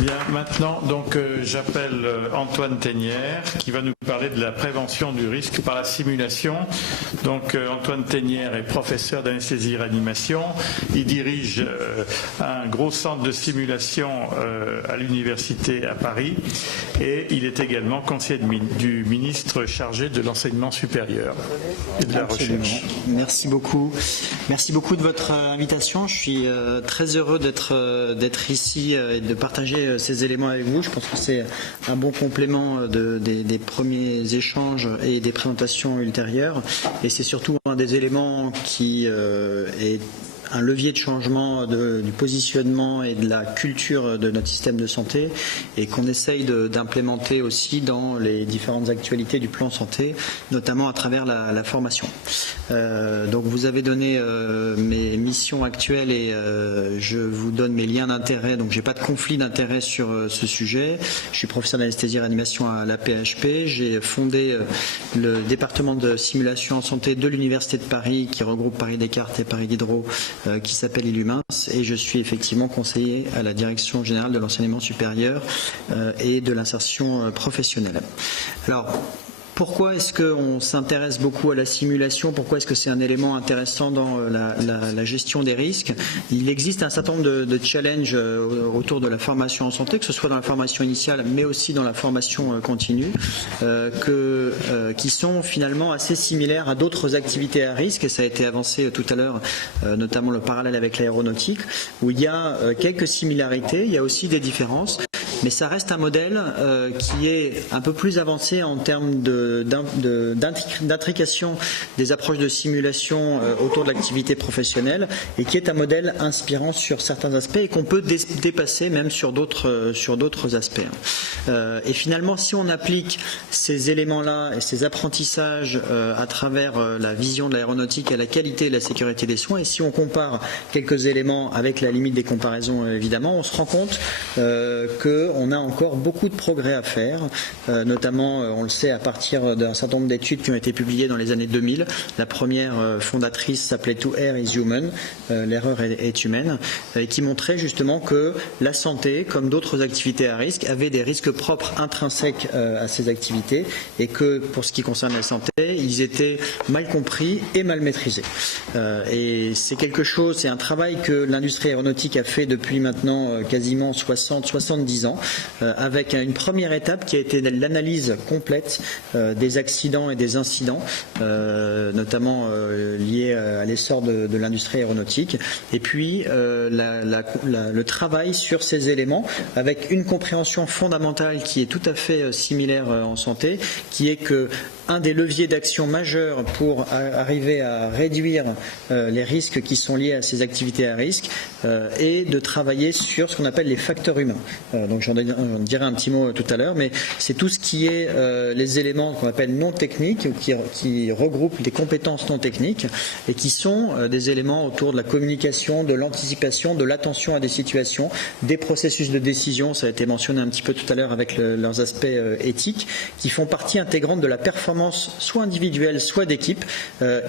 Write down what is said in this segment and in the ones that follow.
Bien, maintenant, donc, j'appelle Antoine Ténière qui va nous parler de la prévention du risque par la simulation. Donc, Antoine Ténière est professeur d'anesthésie-réanimation. Il dirige un gros centre de simulation à l'université à Paris et il est également conseiller du ministre chargé de l'enseignement supérieur et de la recherche. Merci beaucoup. Merci beaucoup de votre invitation. Je suis très heureux d'être ici et de partager ces éléments avec vous. Je pense que c'est un bon complément des premiers échanges et des présentations ultérieures. Et c'est surtout un des éléments qui est un levier de changement du positionnement et de la culture de notre système de santé et qu'on essaye d'implémenter aussi dans les différentes actualités du plan santé, notamment à travers la formation. Donc vous avez donné mes missions actuelles et je vous donne mes liens d'intérêt, donc j'ai pas de conflit d'intérêt sur ce sujet. Je suis professeur d'anesthésie-réanimation à la PHP, j'ai fondé le département de simulation en santé de l'Université de Paris qui regroupe Paris Descartes et Paris Diderot, qui s'appelle Illumins, et je suis effectivement conseiller à la direction générale de l'enseignement supérieur et de l'insertion professionnelle. Alors, pourquoi est-ce qu'on s'intéresse beaucoup à la simulation? Pourquoi est-ce que c'est un élément intéressant dans la gestion des risques? Il existe un certain nombre de challenges autour de la formation en santé, que ce soit dans la formation initiale, mais aussi dans la formation continue, qui sont finalement assez similaires à d'autres activités à risque, et ça a été avancé tout à l'heure, notamment le parallèle avec l'aéronautique, où il y a quelques similarités, il y a aussi des différences. Mais ça reste un modèle qui est un peu plus avancé en termes d'intrication des approches de simulation autour de l'activité professionnelle et qui est un modèle inspirant sur certains aspects et qu'on peut dépasser même sur d'autres aspects. Et finalement, si on applique ces éléments-là et ces apprentissages à travers la vision de l'aéronautique à la qualité et la sécurité des soins, et si on compare quelques éléments avec la limite des comparaisons évidemment, on se rend compte qu'on a encore beaucoup de progrès à faire, notamment, on le sait, à partir d'un certain nombre d'études qui ont été publiées dans les années 2000. La première fondatrice s'appelait To Err is Human, l'erreur est humaine, et qui montrait justement que la santé, comme d'autres activités à risque, avait des risques propres intrinsèques à ces activités, et que pour ce qui concerne la santé, ils étaient mal compris et mal maîtrisés. Et c'est quelque chose, c'est un travail que l'industrie aéronautique a fait depuis maintenant quasiment 60-70 ans, avec une première étape qui a été l'analyse complète des accidents et des incidents, notamment liés à l'essor de l'industrie aéronautique, et puis le travail sur ces éléments avec une compréhension fondamentale qui est tout à fait similaire en santé, qui est que un des leviers d'action majeurs pour arriver à réduire les risques qui sont liés à ces activités à risque est de travailler sur ce qu'on appelle les facteurs humains. Donc j'en dirai un petit mot tout à l'heure, mais c'est tout ce qui est les éléments qu'on appelle non techniques, qui regroupent des compétences non techniques et qui sont des éléments autour de la communication, de l'anticipation, de l'attention à des situations, des processus de décision, ça a été mentionné un petit peu tout à l'heure avec leurs aspects éthiques, qui font partie intégrante de la performance soit individuelle, soit d'équipe,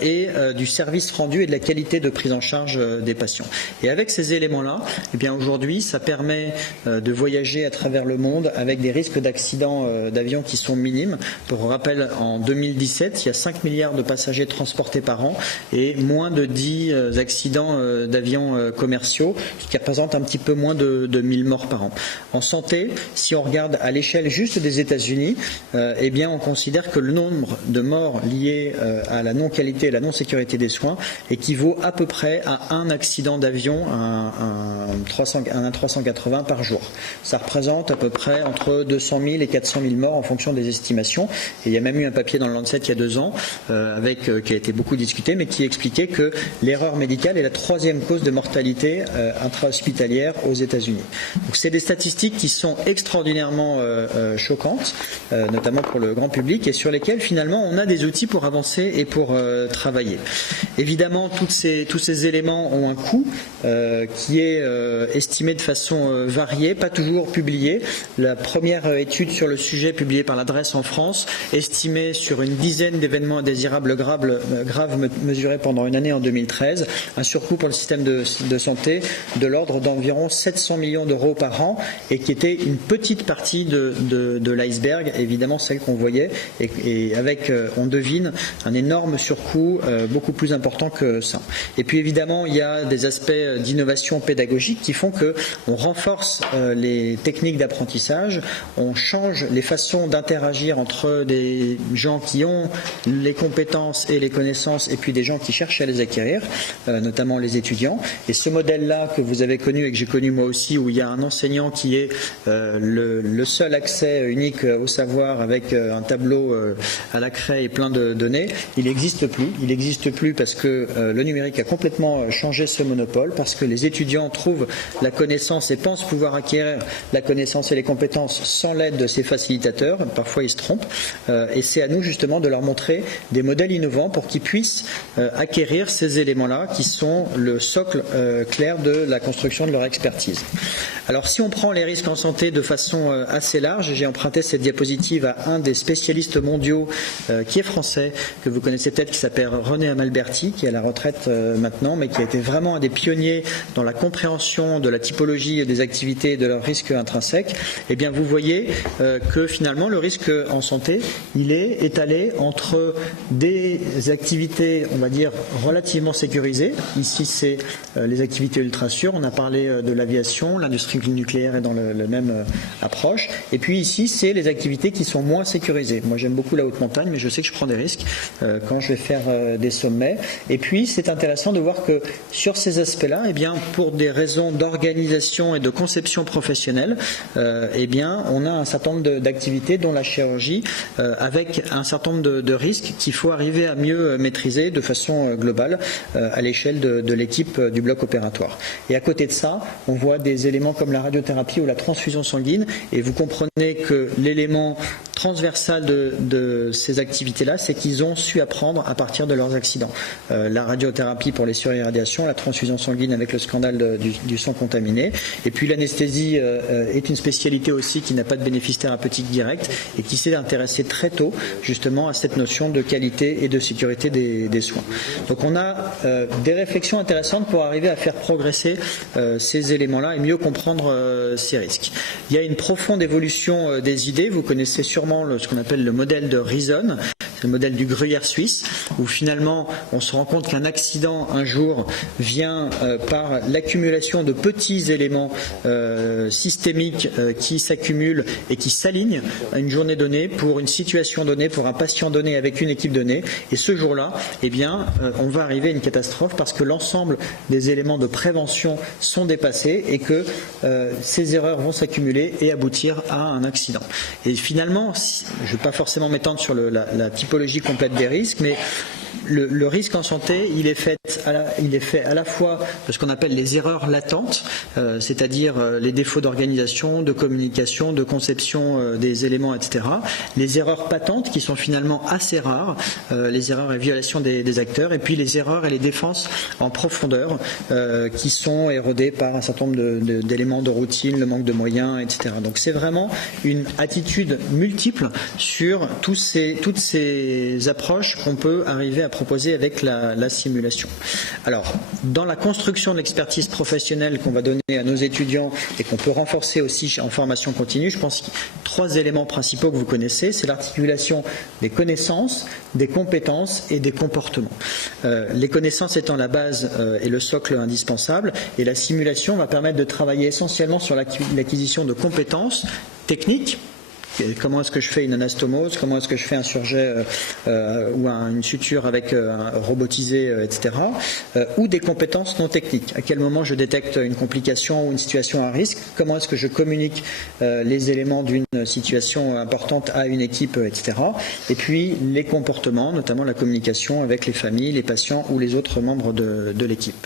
et du service rendu et de la qualité de prise en charge des patients. Et avec ces éléments-là, eh bien aujourd'hui, ça permet de voyager à travers le monde avec des risques d'accidents d'avion qui sont minimes. Pour rappel, en 2017, il y a 5 milliards de passagers transportés par an et moins de 10 accidents d'avions commerciaux, ce qui représente un petit peu moins de 1000 morts par an. En santé, si on regarde à l'échelle juste des États-Unis, eh bien on considère que le nombre de morts liés à la non-qualité et la non-sécurité des soins équivaut à peu près à un accident d'avion, un 380 par jour. Ça représente à peu près entre 200 000 et 400 000 morts en fonction des estimations. Et il y a même eu un papier dans le Lancet il y a 2 ans qui a été beaucoup discuté, mais qui expliquait que l'erreur médicale est la 3e cause de mortalité intra-hospitalière aux États-Unis. Donc c'est des statistiques qui sont extraordinairement choquantes, notamment pour le grand public, et sur lesquelles finalement on a des outils outils pour avancer et pour travailler. Évidemment, tous ces éléments ont un coût qui est estimé de façon variée, pas toujours publié. La première étude sur le sujet publiée par l'adresse en France estimait sur une dizaine d'événements indésirables graves mesurés pendant une année en 2013, un surcoût pour le système de santé de l'ordre d'environ 700 millions d'euros par an, et qui était une petite partie de l'iceberg, évidemment celle qu'on voyait, et avec, on devine, un énorme surcoût beaucoup plus important que ça. Et puis évidemment, il y a des aspects d'innovation pédagogique qui font qu'on renforce les techniques d'apprentissage, on change les façons d'interagir entre des gens qui ont les compétences et les connaissances et puis des gens qui cherchent à les acquérir, notamment les étudiants. Et ce modèle-là que vous avez connu et que j'ai connu moi aussi, où il y a un enseignant qui est le seul accès unique au savoir avec un tableau à la craie et plein de données, il n'existe plus. Il n'existe plus parce que le numérique a complètement changé ce monopole, parce que les étudiants trouvent la connaissance et pensent pouvoir acquérir la connaissance et les compétences sans l'aide de ces facilitateurs. Parfois ils se trompent, et c'est à nous justement de leur montrer des modèles innovants pour qu'ils puissent acquérir ces éléments-là qui sont le socle clair de la construction de leur expertise. Alors si on prend les risques en santé de façon assez large, j'ai emprunté cette diapositive à un des spécialistes mondiaux qui est français, que vous connaissez peut-être, qui s'appelle René Amalberti, qui est à la retraite maintenant, mais qui a été vraiment un des pionniers dans la compréhension de la typologie des activités et de leurs risques intrinsèques. Eh bien vous voyez que finalement le risque en santé, il est étalé entre des activités, on va dire, relativement sécurisées. Ici c'est les activités ultra sûres, on a parlé de l'aviation, l'industrie nucléaire est dans la même approche. Et puis ici, c'est les activités qui sont moins sécurisées. Moi, j'aime beaucoup la haute montagne, mais je sais que je prends des risques quand je vais faire des sommets. Et puis, c'est intéressant de voir que sur ces aspects-là, eh bien, pour des raisons d'organisation et de conception professionnelle, eh bien, on a un certain nombre d'activités, dont la chirurgie, avec un certain nombre de risques qu'il faut arriver à mieux maîtriser de façon globale à l'échelle de l'équipe du bloc opératoire. Et à côté de ça, on voit des éléments comme la radiothérapie ou la transfusion sanguine, et vous comprenez que l'élément transversal de ces activités-là, c'est qu'ils ont su apprendre à partir de leurs accidents. La radiothérapie pour les surirradiations, la transfusion sanguine avec le scandale du sang contaminé, et puis l'anesthésie est une spécialité aussi qui n'a pas de bénéfice thérapeutique direct et qui s'est intéressée très tôt justement à cette notion de qualité et de sécurité des soins. Donc on a des réflexions intéressantes pour arriver à faire progresser ces éléments-là et mieux comprendre ces risques. Il y a une profonde évolution des idées. Vous connaissez sûrement ce qu'on appelle le modèle de Reason, c'est le modèle du gruyère suisse, où finalement on se rend compte qu'un accident un jour vient par l'accumulation de petits éléments systémiques qui s'accumulent et qui s'alignent à une journée donnée, pour une situation donnée, pour un patient donné, avec une équipe donnée. Et ce jour-là, eh bien, on va arriver à une catastrophe parce que l'ensemble des éléments de prévention sont dépassés et que ces erreurs vont s'accumuler et aboutir à un accident. Et finalement, je ne vais pas forcément m'étendre sur la typologie complète des risques, mais le risque en santé, il est fait à la fois de ce qu'on appelle les erreurs latentes, c'est-à-dire les défauts d'organisation, de communication, de conception des éléments, etc. Les erreurs patentes qui sont finalement assez rares, les erreurs et violations des acteurs, et puis les erreurs et les défenses en profondeur qui sont érodées par un certain nombre d'éléments de routine, le manque de moyens, etc. Donc c'est vraiment une attitude multiple sur toutes ces approches qu'on peut arriver à proposer avec la simulation. Alors, dans la construction de l'expertise professionnelle qu'on va donner à nos étudiants et qu'on peut renforcer aussi en formation continue, je pense qu'il y a 3 éléments principaux que vous connaissez, c'est l'articulation des connaissances, des compétences et des comportements. Les connaissances étant la base et le socle indispensable, et la simulation va permettre de travailler essentiellement sur l'acquisition de compétences techniques. Comment est-ce que je fais une anastomose, comment est-ce que je fais un surjet ou une suture avec robotisé, etc. Ou des compétences non techniques. À quel moment je détecte une complication ou une situation à risque, comment est-ce que je communique les éléments d'une situation importante à une équipe, etc. Et puis les comportements, notamment la communication avec les familles, les patients ou les autres membres de l'équipe.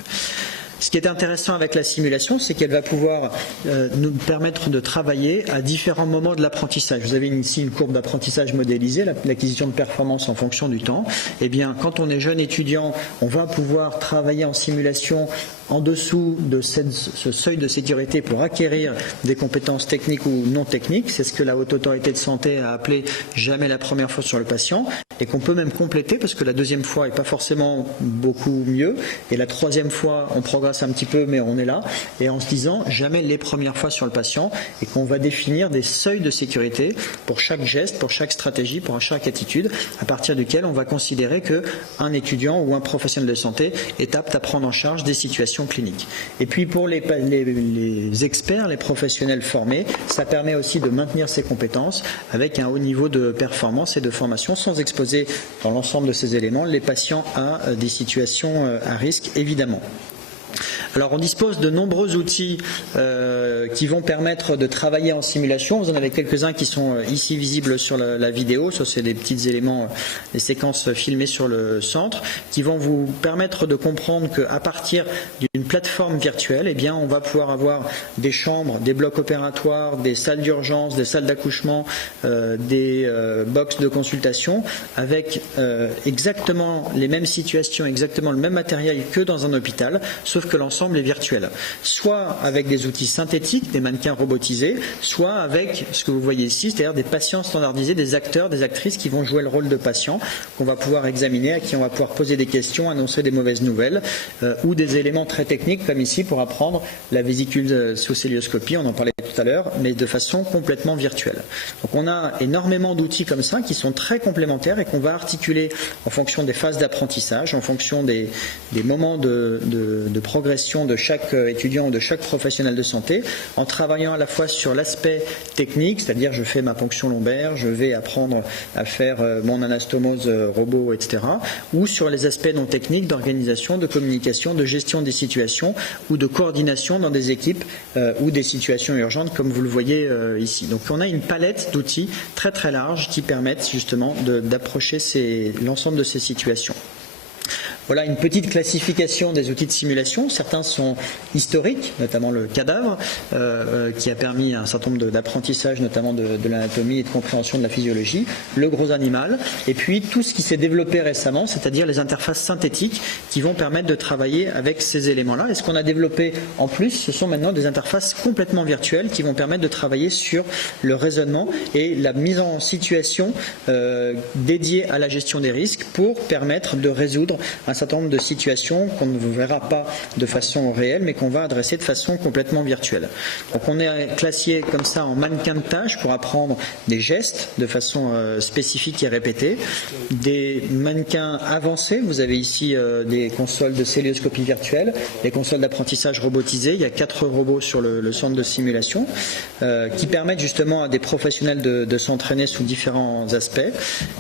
Ce qui est intéressant avec la simulation, c'est qu'elle va pouvoir nous permettre de travailler à différents moments de l'apprentissage. Vous avez ici une courbe d'apprentissage modélisée, l'acquisition de performance en fonction du temps. Eh bien, quand on est jeune étudiant, on va pouvoir travailler en simulation en dessous de ce seuil de sécurité pour acquérir des compétences techniques ou non techniques. C'est ce que la Haute Autorité de Santé a appelé jamais la première fois sur le patient, et qu'on peut même compléter parce que la deuxième fois n'est pas forcément beaucoup mieux, et la troisième fois on progresse un petit peu mais on est là, et en se disant jamais les premières fois sur le patient, et qu'on va définir des seuils de sécurité pour chaque geste, pour chaque stratégie, pour chaque attitude, à partir duquel on va considérer qu'un étudiant ou un professionnel de santé est apte à prendre en charge des situations cliniques. Et puis pour les experts, les professionnels formés, ça permet aussi de maintenir ses compétences avec un haut niveau de performance et de formation sans exposer dans l'ensemble de ces éléments les patients à des situations à risque évidemment. Alors on dispose de nombreux outils qui vont permettre de travailler en simulation. Vous en avez quelques-uns qui sont ici visibles sur la vidéo. Ça, c'est des petits éléments, des séquences filmées sur le centre, qui vont vous permettre de comprendre qu'à partir d'une plateforme virtuelle, eh bien, on va pouvoir avoir des chambres, des blocs opératoires, des salles d'urgence, des salles d'accouchement, des box de consultation, avec exactement les mêmes situations, exactement le même matériel que dans un hôpital, sauf que l'ensemble est virtuel, soit avec des outils synthétiques, des mannequins robotisés, soit avec ce que vous voyez ici, c'est-à-dire des patients standardisés, des acteurs, des actrices qui vont jouer le rôle de patients, qu'on va pouvoir examiner, à qui on va pouvoir poser des questions, annoncer des mauvaises nouvelles, ou des éléments très techniques comme ici pour apprendre la vésicule sous cœlioscopie, on en parlait tout à l'heure, mais de façon complètement virtuelle. Donc on a énormément d'outils comme ça qui sont très complémentaires et qu'on va articuler en fonction des phases d'apprentissage, en fonction des moments de progression de chaque étudiant ou de chaque professionnel de santé, en travaillant à la fois sur l'aspect technique, c'est-à-dire je fais ma ponction lombaire, je vais apprendre à faire mon anastomose robot, etc., ou sur les aspects non techniques d'organisation, de communication, de gestion des situations ou de coordination dans des équipes ou des situations urgentes comme vous le voyez ici. Donc on a une palette d'outils très très large qui permettent justement d'approcher l'ensemble de ces situations. Voilà une petite classification des outils de simulation. Certains sont historiques, notamment le cadavre, qui a permis un certain nombre d'apprentissages, notamment de l'anatomie et de compréhension de la physiologie, le gros animal, et puis tout ce qui s'est développé récemment, c'est-à-dire les interfaces synthétiques qui vont permettre de travailler avec ces éléments-là. Et ce qu'on a développé en plus, ce sont maintenant des interfaces complètement virtuelles qui vont permettre de travailler sur le raisonnement et la mise en situation dédiée à la gestion des risques pour permettre de résoudre un certain nombre de situations qu'on ne verra pas de façon réelle, mais qu'on va adresser de façon complètement virtuelle. Donc on est classé comme ça en mannequin de tâches pour apprendre des gestes de façon spécifique et répétée, des mannequins avancés. Vous avez ici des consoles de cœlioscopie virtuelle, des consoles d'apprentissage robotisées. Il y a 4 robots sur le centre de simulation qui permettent justement à des professionnels de s'entraîner sous différents aspects.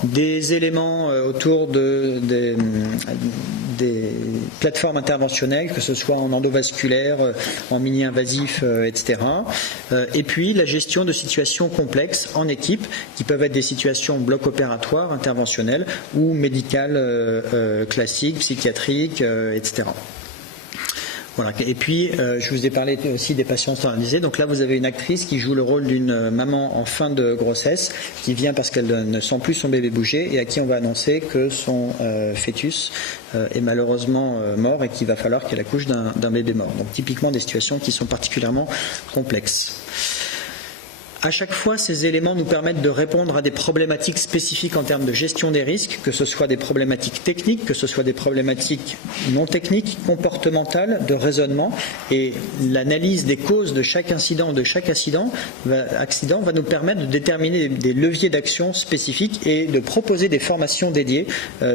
Des éléments autour des plateformes interventionnelles, que ce soit en endovasculaire, en mini-invasif, etc. Et puis la gestion de situations complexes en équipe, qui peuvent être des situations bloc opératoire, interventionnelles, ou médicales classiques, psychiatriques, etc. Voilà. Et puis, je vous ai parlé aussi des patients standardisés. Donc là, vous avez une actrice qui joue le rôle d'une maman en fin de grossesse, qui vient parce qu'elle ne sent plus son bébé bouger et à qui on va annoncer que son fœtus est malheureusement mort et qu'il va falloir qu'elle accouche d'un bébé mort. Donc typiquement des situations qui sont particulièrement complexes. À chaque fois, ces éléments nous permettent de répondre à des problématiques spécifiques en termes de gestion des risques, que ce soit des problématiques techniques, que ce soit des problématiques non techniques, comportementales, de raisonnement. Et l'analyse des causes de chaque incident, va nous permettre de déterminer des leviers d'action spécifiques et de proposer des formations dédiées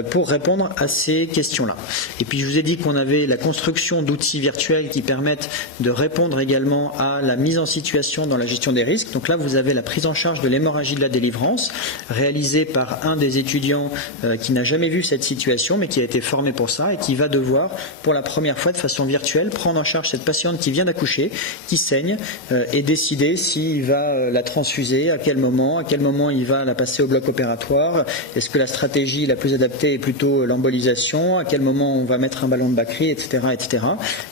pour répondre à ces questions-là. Et puis, je vous ai dit qu'on avait la construction d'outils virtuels qui permettent de répondre également à la mise en situation dans la gestion des risques. Donc là, là, vous avez la prise en charge de l'hémorragie de la délivrance, réalisée par un des étudiants qui n'a jamais vu cette situation, mais qui a été formé pour ça et qui va devoir, pour la première fois de façon virtuelle, prendre en charge cette patiente qui vient d'accoucher, qui saigne, et décider s'il va la transfuser, à quel moment il va la passer au bloc opératoire, est-ce que la stratégie la plus adaptée est plutôt l'embolisation, à quel moment on va mettre un ballon de Bacri, etc., etc.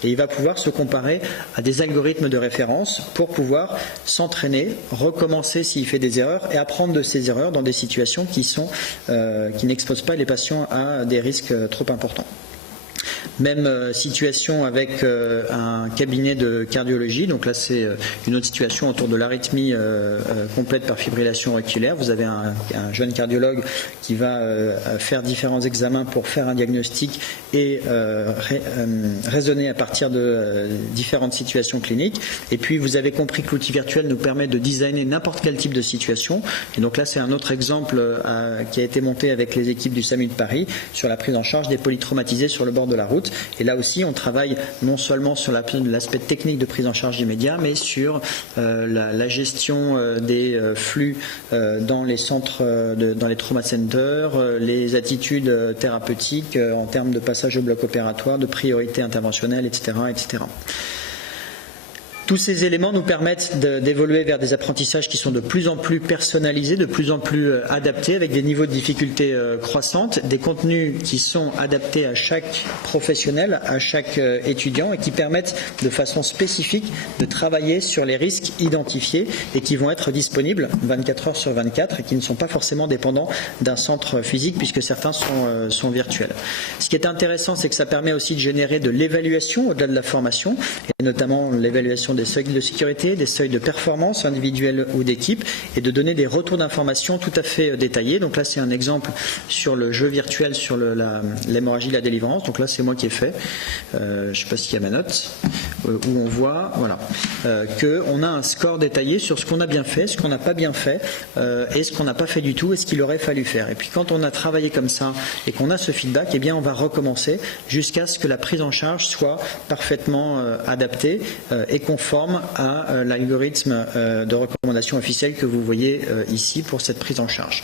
Et il va pouvoir se comparer à des algorithmes de référence pour pouvoir s'entraîner, recommencer s'il fait des erreurs et apprendre de ses erreurs dans des situations qui n'exposent pas les patients à des risques trop importants. Même situation avec un cabinet de cardiologie. Donc là, c'est une autre situation autour de l'arythmie complète par fibrillation auriculaire. Vous avez un jeune cardiologue qui va faire différents examens pour faire un diagnostic et raisonner à partir de différentes situations cliniques. Et puis, vous avez compris que l'outil virtuel nous permet de designer n'importe quel type de situation. Et donc là, c'est un autre exemple qui a été monté avec les équipes du SAMU de Paris sur la prise en charge des polytraumatisés sur le bord de la route. Et là aussi, on travaille non seulement sur l'aspect technique de prise en charge immédiate, mais sur la gestion des flux dans les centres, dans les trauma centers, les attitudes thérapeutiques en termes de passage au bloc opératoire, de priorité interventionnelle, etc., etc. Tous ces éléments nous permettent d'évoluer vers des apprentissages qui sont de plus en plus personnalisés, de plus en plus adaptés, avec des niveaux de difficulté croissantes, des contenus qui sont adaptés à chaque professionnel, à chaque étudiant, et qui permettent de façon spécifique de travailler sur les risques identifiés et qui vont être disponibles 24 heures sur 24 et qui ne sont pas forcément dépendants d'un centre physique puisque certains sont virtuels. Ce qui est intéressant, c'est que ça permet aussi de générer de l'évaluation au-delà de la formation, et notamment l'évaluation des seuils de sécurité, des seuils de performance individuelle ou d'équipe, et de donner des retours d'informations tout à fait détaillés. Donc là, c'est un exemple sur le jeu virtuel sur l'hémorragie de la délivrance. Donc là, c'est moi qui ai fait. Je ne sais pas s'il y a ma note, où on voit qu'on a un score détaillé sur ce qu'on a bien fait, ce qu'on n'a pas bien fait, et ce qu'on n'a pas fait du tout, et ce qu'il aurait fallu faire. Et puis quand on a travaillé comme ça et qu'on a ce feedback, eh bien, on va recommencer jusqu'à ce que la prise en charge soit parfaitement adaptée et conforme à l'algorithme de recommandation officielle que vous voyez ici pour cette prise en charge.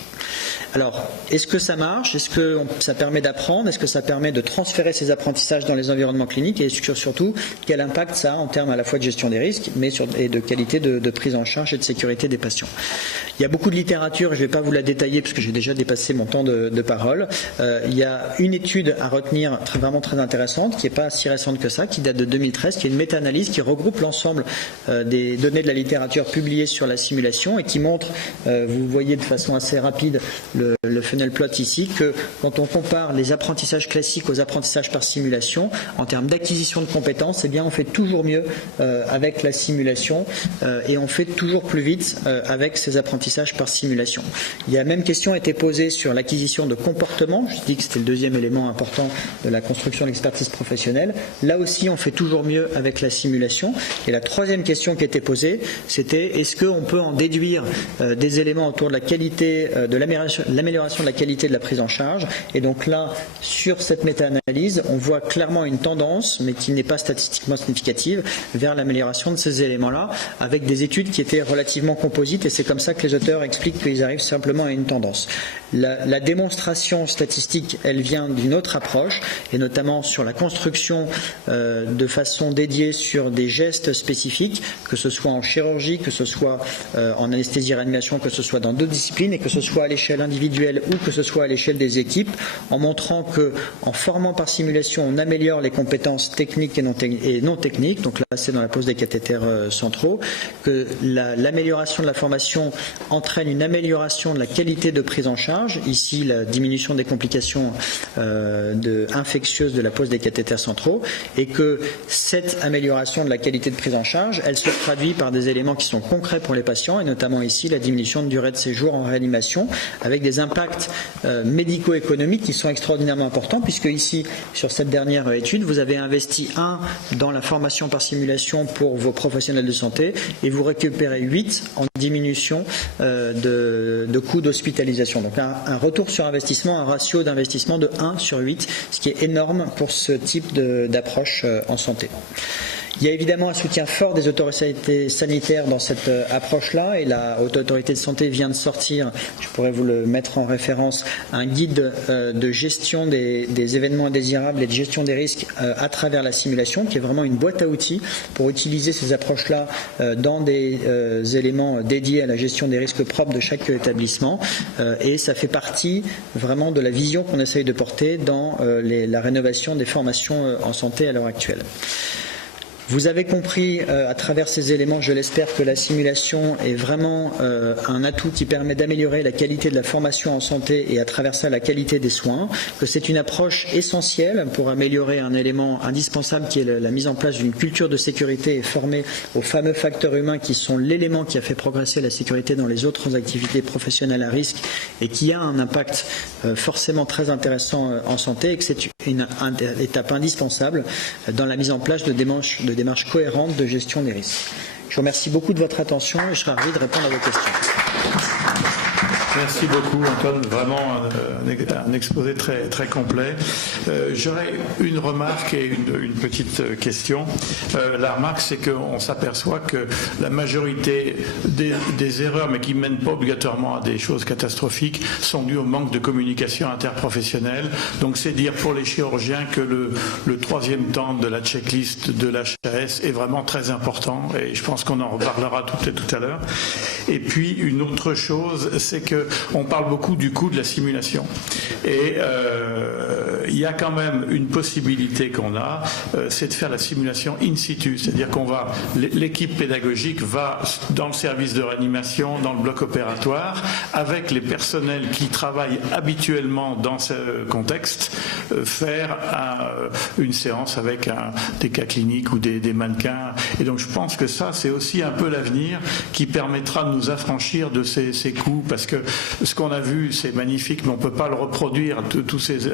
Alors, est-ce que ça marche? Est-ce que ça permet d'apprendre? Est-ce que ça permet de transférer ces apprentissages dans les environnements cliniques? Et surtout, quel impact ça a en termes à la fois de gestion des risques et de qualité de prise en charge et de sécurité des patients? Il y a beaucoup de littérature, je ne vais pas vous la détailler parce que j'ai déjà dépassé mon temps de parole. Il y a une étude à retenir vraiment très intéressante, qui n'est pas si récente que ça, qui date de 2013, qui est une méta-analyse qui regroupe l'ensemble des données de la littérature publiées sur la simulation et qui montre, vous voyez de façon assez rapide le funnel plot ici, que quand on compare les apprentissages classiques aux apprentissages par simulation, en termes d'acquisition de compétences, eh bien on fait toujours mieux avec la simulation et on fait toujours plus vite avec ces apprentissages par simulation. Il y a même question été posée sur l'acquisition de comportement. Je dis que c'était le deuxième élément important de la construction de l'expertise professionnelle. Là aussi, on fait toujours mieux avec la simulation. Et la troisième question qui était posée, c'était est-ce qu'on peut en déduire des éléments autour de la qualité, de l'amélioration de la qualité de la prise en charge. Et donc là, sur cette méta-analyse, on voit clairement une tendance, mais qui n'est pas statistiquement significative, vers l'amélioration de ces éléments-là, avec des études qui étaient relativement composites, et c'est comme ça que les auteurs expliquent qu'ils arrivent simplement à une tendance. La démonstration statistique, elle vient d'une autre approche, et notamment sur la construction de façon dédiée sur des gestes spécifiques, que ce soit en chirurgie, que ce soit en anesthésie-réanimation, que ce soit dans d'autres disciplines, et que ce soit à l'échelle individuelle ou que ce soit à l'échelle des équipes, en montrant que, en formant par simulation, on améliore les compétences techniques et non techniques. Donc là, c'est dans la pose des cathéters centraux, que l'amélioration de la formation entraîne une amélioration de la qualité de prise en charge. Ici, la diminution des complications infectieuses de la pose des cathéters centraux, et que cette amélioration de la qualité de prise en charge, elle se traduit par des éléments qui sont concrets pour les patients, et notamment ici la diminution de durée de séjour en réanimation, avec des impacts médico-économiques qui sont extraordinairement importants, puisque ici, sur cette dernière étude, vous avez investi 1 dans la formation par simulation pour vos professionnels de santé, et vous récupérez 8 en diminution de coûts d'hospitalisation. Donc un retour sur investissement, un ratio d'investissement de 1 sur 8, ce qui est énorme pour ce type d'approche en santé. Il y a évidemment un soutien fort des autorités sanitaires dans cette approche-là, et la Haute Autorité de Santé vient de sortir, je pourrais vous le mettre en référence, un guide de gestion des événements indésirables et de gestion des risques à travers la simulation, qui est vraiment une boîte à outils pour utiliser ces approches-là dans des éléments dédiés à la gestion des risques propres de chaque établissement, et ça fait partie vraiment de la vision qu'on essaye de porter dans la rénovation des formations en santé à l'heure actuelle. Vous avez compris à travers ces éléments, je l'espère, que la simulation est vraiment un atout qui permet d'améliorer la qualité de la formation en santé et à travers ça la qualité des soins, que c'est une approche essentielle pour améliorer un élément indispensable qui est la mise en place d'une culture de sécurité et former aux fameux facteurs humains qui sont l'élément qui a fait progresser la sécurité dans les autres activités professionnelles à risque et qui a un impact forcément très intéressant en santé, et que c'est une étape indispensable dans la mise en place de démarches cohérentes de gestion des risques. Je vous remercie beaucoup de votre attention et je serai ravi de répondre à vos questions. Merci beaucoup Antoine, vraiment un exposé très, très complet. J'aurais une remarque et une petite question. La remarque, c'est qu'on s'aperçoit que la majorité des erreurs, mais qui ne mènent pas obligatoirement à des choses catastrophiques, sont dues au manque de communication interprofessionnelle. Donc c'est dire pour les chirurgiens que le troisième temps de la checklist de l'HAS est vraiment très important, et je pense qu'on en reparlera tout à l'heure. Et puis une autre chose, c'est qu'on parle beaucoup du coût de la simulation. Et il y a quand même une possibilité qu'on a, c'est de faire la simulation in situ. C'est-à-dire qu'on va, l'équipe pédagogique va dans le service de réanimation, dans le bloc opératoire, avec les personnels qui travaillent habituellement dans ce contexte, faire une séance avec des cas cliniques ou des mannequins. Et donc je pense que ça, c'est aussi un peu l'avenir qui permettra de nous affranchir de ces coûts, parce que ce qu'on a vu, c'est magnifique, mais on ne peut pas le reproduire, tous ces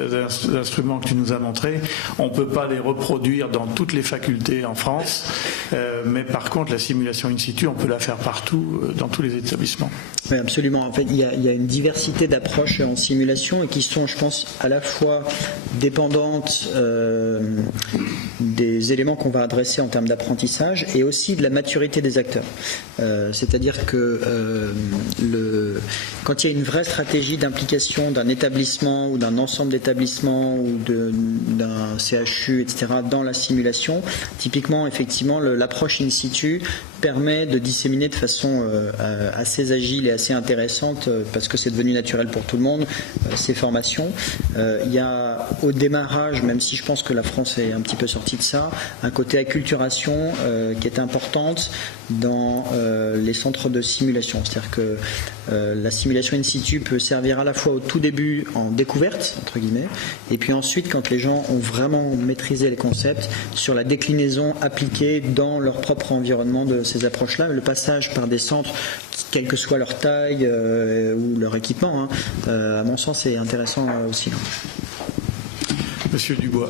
instruments que tu nous as montrés, on ne peut pas les reproduire dans toutes les facultés en France, mais par contre, la simulation in situ, on peut la faire partout, dans tous les établissements. Oui, absolument. En fait, il y a une diversité d'approches en simulation et qui sont, je pense, à la fois dépendantes des éléments qu'on va adresser en termes d'apprentissage et aussi de la maturité des acteurs. C'est-à-dire que quand il y a une vraie stratégie d'implication d'un établissement ou d'un ensemble d'établissements ou d'un CHU, etc., dans la simulation, typiquement, effectivement, l'approche in situ permet de disséminer de façon assez agile et assez intéressante, parce que c'est devenu naturel pour tout le monde, ces formations. Il y a au démarrage, même si je pense que la France est un petit peu sortie de ça, un côté acculturation qui est importante dans les centres de simulation. C'est-à-dire que la simulation in situ peut servir à la fois au tout début en découverte, entre guillemets, et puis ensuite quand les gens ont vraiment maîtrisé les concepts, sur la déclinaison appliquée dans leur propre environnement de ces approches-là. Le passage par des centres, quelle que soit leur taille ou leur équipement, à mon sens, est intéressant aussi. Monsieur Dubois.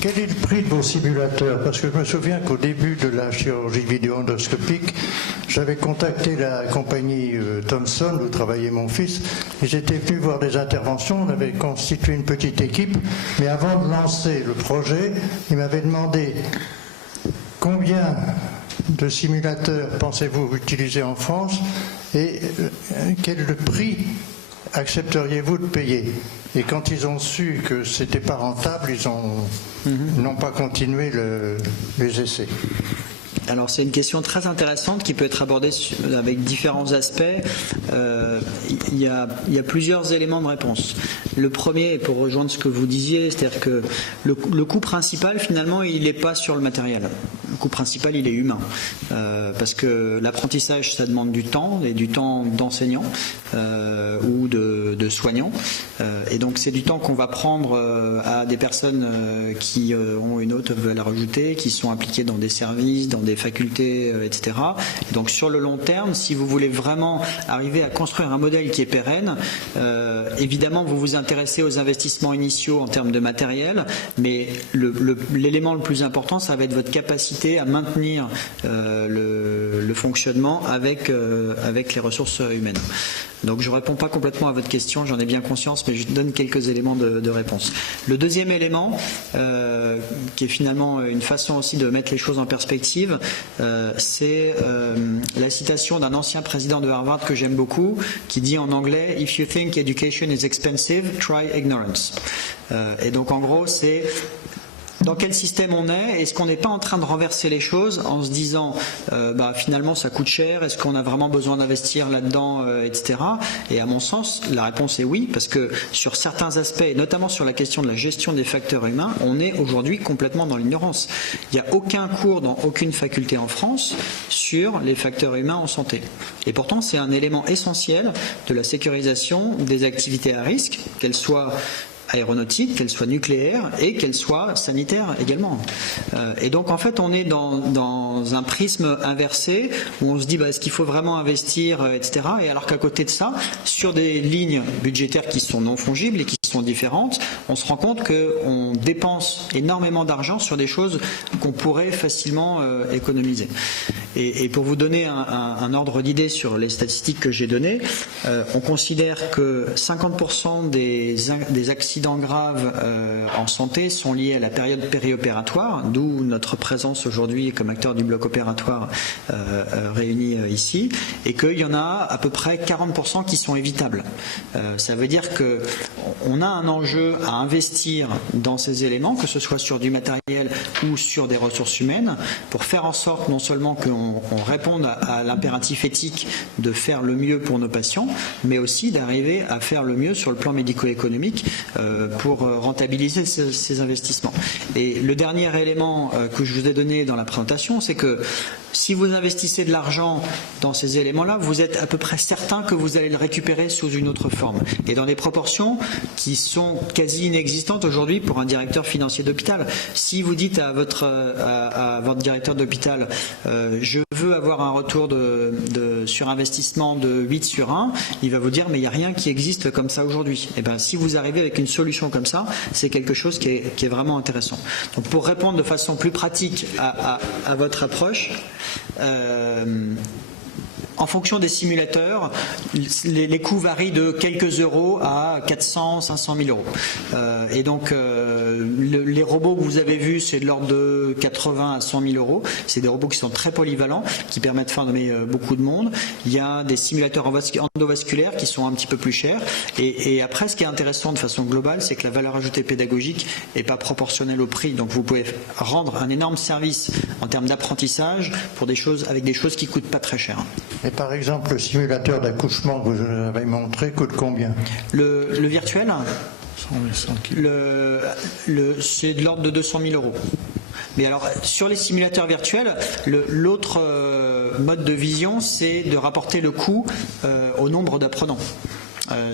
Quel est le prix de vos simulateurs? Parce que je me souviens qu'au début de la chirurgie vidéo-endoscopique, j'avais contacté la compagnie Thomson où travaillait mon fils. Ils étaient venus voir des interventions, on avait constitué une petite équipe, mais avant de lancer le projet, ils m'avaient demandé combien de simulateurs pensez-vous utiliser en France et quel est le prix accepteriez-vous de payer? Et quand ils ont su que c'était pas rentable, ils n'ont pas continué les essais. Alors c'est une question très intéressante qui peut être abordée avec différents aspects. Il y a plusieurs éléments de réponse. Le premier, pour rejoindre ce que vous disiez, c'est-à-dire que le coût principal, finalement, il n'est pas sur le matériel. Le coût principal, il est humain. Parce que l'apprentissage, ça demande du temps, et du temps d'enseignant ou de soignant. Et donc c'est du temps qu'on va prendre à des personnes qui ont une haute valeur ajoutée, qui sont impliquées dans des services, dans des facultés, etc. Et donc sur le long terme, si vous voulez vraiment arriver à construire un modèle qui est pérenne, évidemment vous vous intéressez aux investissements initiaux en termes de matériel, mais l'élément le plus important, ça va être votre capacité capacité à maintenir le fonctionnement avec les ressources humaines. Donc je ne réponds pas complètement à votre question, j'en ai bien conscience, mais je donne quelques éléments de réponse. Le deuxième élément, qui est finalement une façon aussi de mettre les choses en perspective, c'est la citation d'un ancien président de Harvard que j'aime beaucoup, qui dit en anglais « If you think education is expensive, try ignorance ». Et donc en gros, c'est dans quel système on est? Est-ce qu'on n'est pas en train de renverser les choses en se disant finalement ça coûte cher, est-ce qu'on a vraiment besoin d'investir là-dedans, etc. Et à mon sens, la réponse est oui, parce que sur certains aspects, et notamment sur la question de la gestion des facteurs humains, on est aujourd'hui complètement dans l'ignorance. Il n'y a aucun cours dans aucune faculté en France sur les facteurs humains en santé. Et pourtant, c'est un élément essentiel de la sécurisation des activités à risque, qu'elles soient aéronautique, qu'elle soit nucléaire et qu'elle soit sanitaire également. Et donc en fait on est dans un prisme inversé où on se dit est-ce qu'il faut vraiment investir, etc. Et alors qu'à côté de ça, sur des lignes budgétaires qui sont non fongibles et qui sont différentes, on se rend compte qu'on dépense énormément d'argent sur des choses qu'on pourrait facilement économiser. Et pour vous donner un ordre d'idée sur les statistiques que j'ai données, on considère que 50% des accidents graves en santé sont liés à la période périopératoire, d'où notre présence aujourd'hui comme acteur du bloc opératoire réunis ici, et qu'il y en a à peu près 40% qui sont évitables. Ça veut dire qu'on a un enjeu à investir dans ces éléments, que ce soit sur du matériel ou sur des ressources humaines, pour faire en sorte non seulement qu'on réponde à l'impératif éthique de faire le mieux pour nos patients, mais aussi d'arriver à faire le mieux sur le plan médico-économique pour rentabiliser ces investissements. Et le dernier élément que je vous ai donné dans la présentation, c'est que si vous investissez de l'argent dans ces éléments-là, vous êtes à peu près certain que vous allez le récupérer sous une autre forme. Et dans des proportions qui sont quasi inexistantes aujourd'hui pour un directeur financier d'hôpital. Si vous dites à votre directeur d'hôpital je veux avoir un retour sur investissement de 8 sur 1, il va vous dire mais il n'y a rien qui existe comme ça aujourd'hui. Et bien si vous arrivez avec une solution comme ça, c'est quelque chose qui est vraiment intéressant. Donc pour répondre de façon plus pratique à votre approche, en fonction des simulateurs, les coûts varient de quelques euros à 400, 500 000 euros. Et donc, les robots que vous avez vus, c'est de l'ordre de 80 à 100 000 euros. C'est des robots qui sont très polyvalents, qui permettent de former beaucoup de monde. Il y a des simulateurs endovasculaires qui sont un petit peu plus chers. Et après, ce qui est intéressant de façon globale, c'est que la valeur ajoutée pédagogique n'est pas proportionnelle au prix. Donc, vous pouvez rendre un énorme service en termes d'apprentissage avec des choses qui ne coûtent pas très cher. Et par exemple, le simulateur d'accouchement que vous avez montré coûte combien? Le virtuel, c'est de l'ordre de 200 000 euros. Mais alors, sur les simulateurs virtuels, l'autre mode de vision, c'est de rapporter le coût au nombre d'apprenants.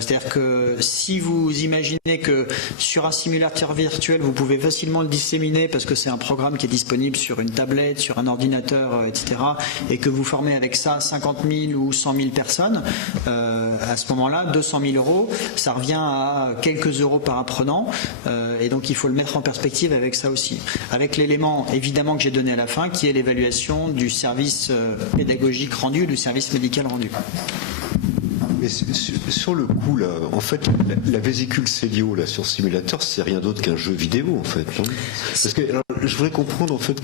C'est-à-dire que si vous imaginez que sur un simulateur virtuel, vous pouvez facilement le disséminer parce que c'est un programme qui est disponible sur une tablette, sur un ordinateur, etc., et que vous formez avec ça 50 000 ou 100 000 personnes, à ce moment-là, 200 000 euros, ça revient à quelques euros par apprenant, et donc il faut le mettre en perspective avec ça aussi. Avec l'élément, évidemment, que j'ai donné à la fin, qui est l'évaluation du service pédagogique rendu, du service médical rendu. Mais sur le coup, là, en fait, la vésicule Célio là, sur simulateur, c'est rien d'autre qu'un jeu vidéo, en fait. Hein. Parce que alors, je voudrais comprendre, en fait,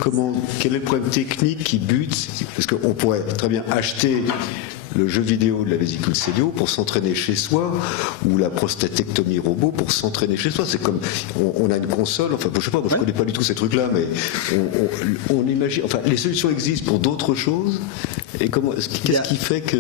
quel est le problème technique qui bute. Parce qu'on pourrait très bien acheter le jeu vidéo de la vésicule Célio pour s'entraîner chez soi, ou la prostatectomie robot pour s'entraîner chez soi. C'est comme, on a une console, enfin, je sais pas, moi, je connais pas du tout ces trucs-là, mais on imagine, enfin, les solutions existent pour d'autres choses. Et qu'est-ce qui fait que...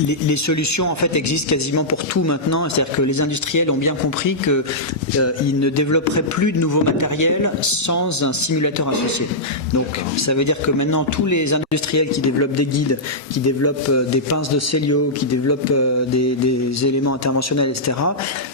Les solutions en fait existent quasiment pour tout maintenant, c'est-à-dire que les industriels ont bien compris qu'ils ne développeraient plus de nouveaux matériels sans un simulateur associé. Donc ça veut dire que maintenant tous les industriels qui développent des guides, qui développent des pinces de Célio, qui développent des éléments interventionnels, etc.,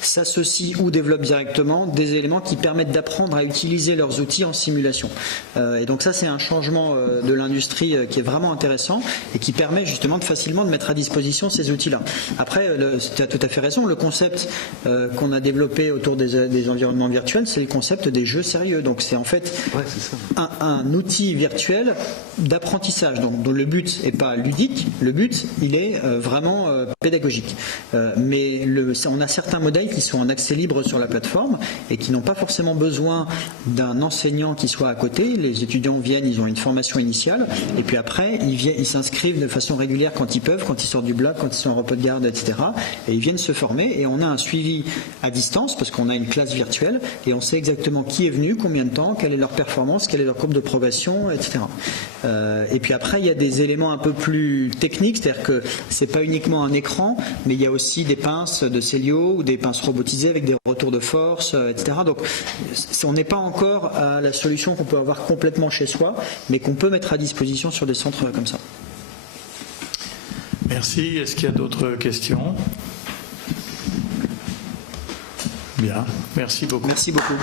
s'associent ou développent directement des éléments qui permettent d'apprendre à utiliser leurs outils en simulation. Et donc ça c'est un changement de l'industrie qui est vraiment intéressant et qui permet justement facilement de mettre à disposition disposition ces outils-là. Après, tu as tout à fait raison, le concept qu'on a développé autour des environnements virtuels, c'est le concept des jeux sérieux. Donc c'est en fait un outil virtuel d'apprentissage. Donc dont le but n'est pas ludique, le but il est vraiment pédagogique. Mais on a certains modèles qui sont en accès libre sur la plateforme et qui n'ont pas forcément besoin d'un enseignant qui soit à côté. Les étudiants viennent, ils ont une formation initiale et puis après ils s'inscrivent de façon régulière quand ils peuvent, quand ils sortent du bloc, quand ils sont en repos de garde, etc. Et ils viennent se former et on a un suivi à distance parce qu'on a une classe virtuelle et on sait exactement qui est venu, combien de temps, quelle est leur performance, quelle est leur courbe de progression, etc. Et puis après il y a des éléments un peu plus techniques, c'est-à-dire que c'est pas uniquement un écran, mais il y a aussi des pinces de Célio ou des pinces robotisées avec des retours de force, etc. Donc on n'est pas encore à la solution qu'on peut avoir complètement chez soi, mais qu'on peut mettre à disposition sur des centres comme ça. Merci. Est-ce qu'il y a d'autres questions? Bien. Merci beaucoup. Merci beaucoup.